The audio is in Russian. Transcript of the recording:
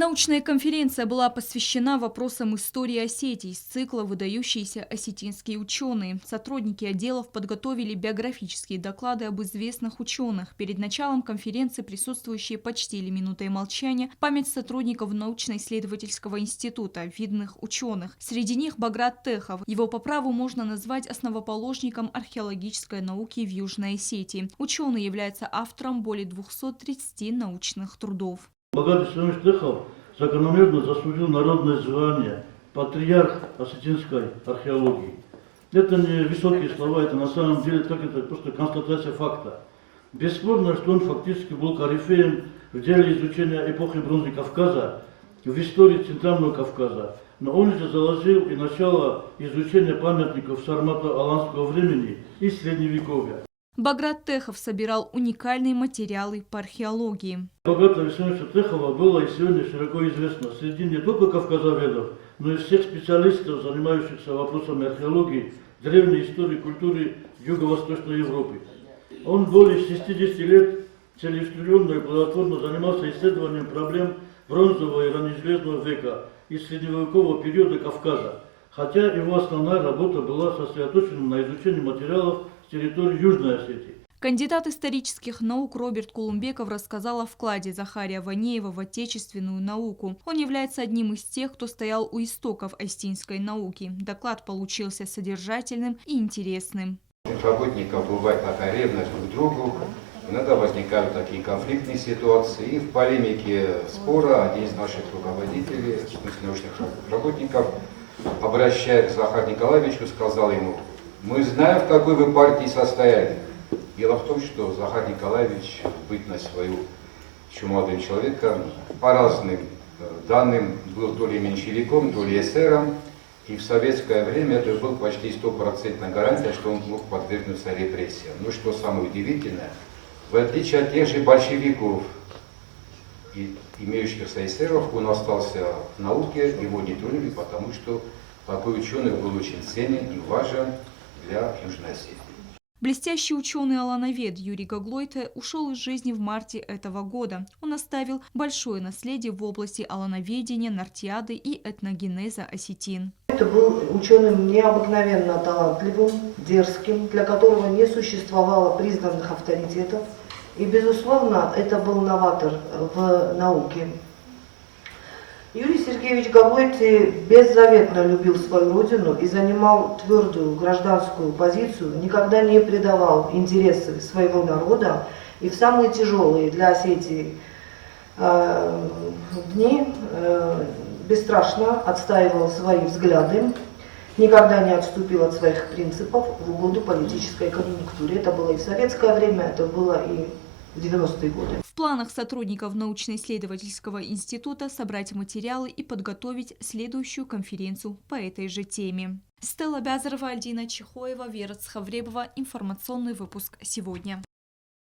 Научная конференция была посвящена вопросам истории Осетии из цикла «Выдающиеся осетинские ученые». Сотрудники отделов подготовили биографические доклады об известных ученых. Перед началом конференции присутствующие почтили минутой молчания память сотрудников научно-исследовательского института, видных ученых. Среди них Баграт Техов. Его по праву можно назвать основоположником археологической науки в Южной Осетии. Ученый является автором более 230 научных трудов. Баграт Исламович Техов закономерно заслужил народное звание «Патриарх осетинской археологии». Это не высокие слова, это на самом деле так, это просто констатация факта. Бесспорно, что он фактически был корифеем в деле изучения эпохи бронзы Кавказа, в истории Центрального Кавказа. Но он же заложил и начало изучения памятников сармато-аланского времени и Средневековья. Баграт Техов собирал уникальные материалы по археологии. Баграта Исламовича Техова было и сегодня широко известно среди не только кавказоведов, но и всех специалистов, занимающихся вопросами археологии, древней истории и культуры Юго-Восточной Европы. Он более 60 лет целеустремленно и плодотворно занимался исследованием проблем бронзового и раннежелезного века и средневекового периода Кавказа, хотя его основная работа была сосредоточена на изучении материалов с территории Южной Осетии. Кандидат исторических наук Роберт Кулумбеков рассказал о вкладе Захария Ванеева в отечественную науку. Он является одним из тех, кто стоял у истоков осетинской науки. Доклад получился содержательным и интересным. У работников бывает такая ревность друг к другу, иногда возникают такие конфликтные ситуации. И в полемике спора один из наших руководителей, в смысле научных работников, обращаясь к Захару Николаевичу, сказал ему: «Мы знаем, в какой вы партии состояли». Дело в том, что Захар Николаевич, бытность свою, еще молодым человеком, по разным данным был то ли меньшевиком, то ли эсером, и в советское время это был почти 100% гарантия, что он мог подвергнуться репрессиям. Но что самое удивительное, в отличие от тех же большевиков и имеющихся эсеров, он остался в науке, его не тронули, потому что такой ученый был очень ценен и важен для Южной Осетии. Блестящий ученый-алановед Юрий Гаглойте ушел из жизни в марте этого года. Он оставил большое наследие в области алановедения, нартиады и этногенеза осетин. Это был ученым необыкновенно талантливым, дерзким, для которого не существовало признанных авторитетов. И, безусловно, это был новатор в науке. Юрий Сергеевич Гаглойте беззаветно любил свою родину и занимал твердую гражданскую позицию, никогда не предавал интересы своего народа и в самые тяжелые для Осетии дни бесстрашно отстаивал свои взгляды, никогда не отступил от своих принципов в угоду политической конъюнктуре. Это было и в советское время, это было и в 90-е годы. В планах сотрудников научно-исследовательского института собрать материалы и подготовить следующую конференцию по этой же теме. Стелла Бязарова, Альдина Чехоева, Вера Цхавребова. Информационный выпуск сегодня.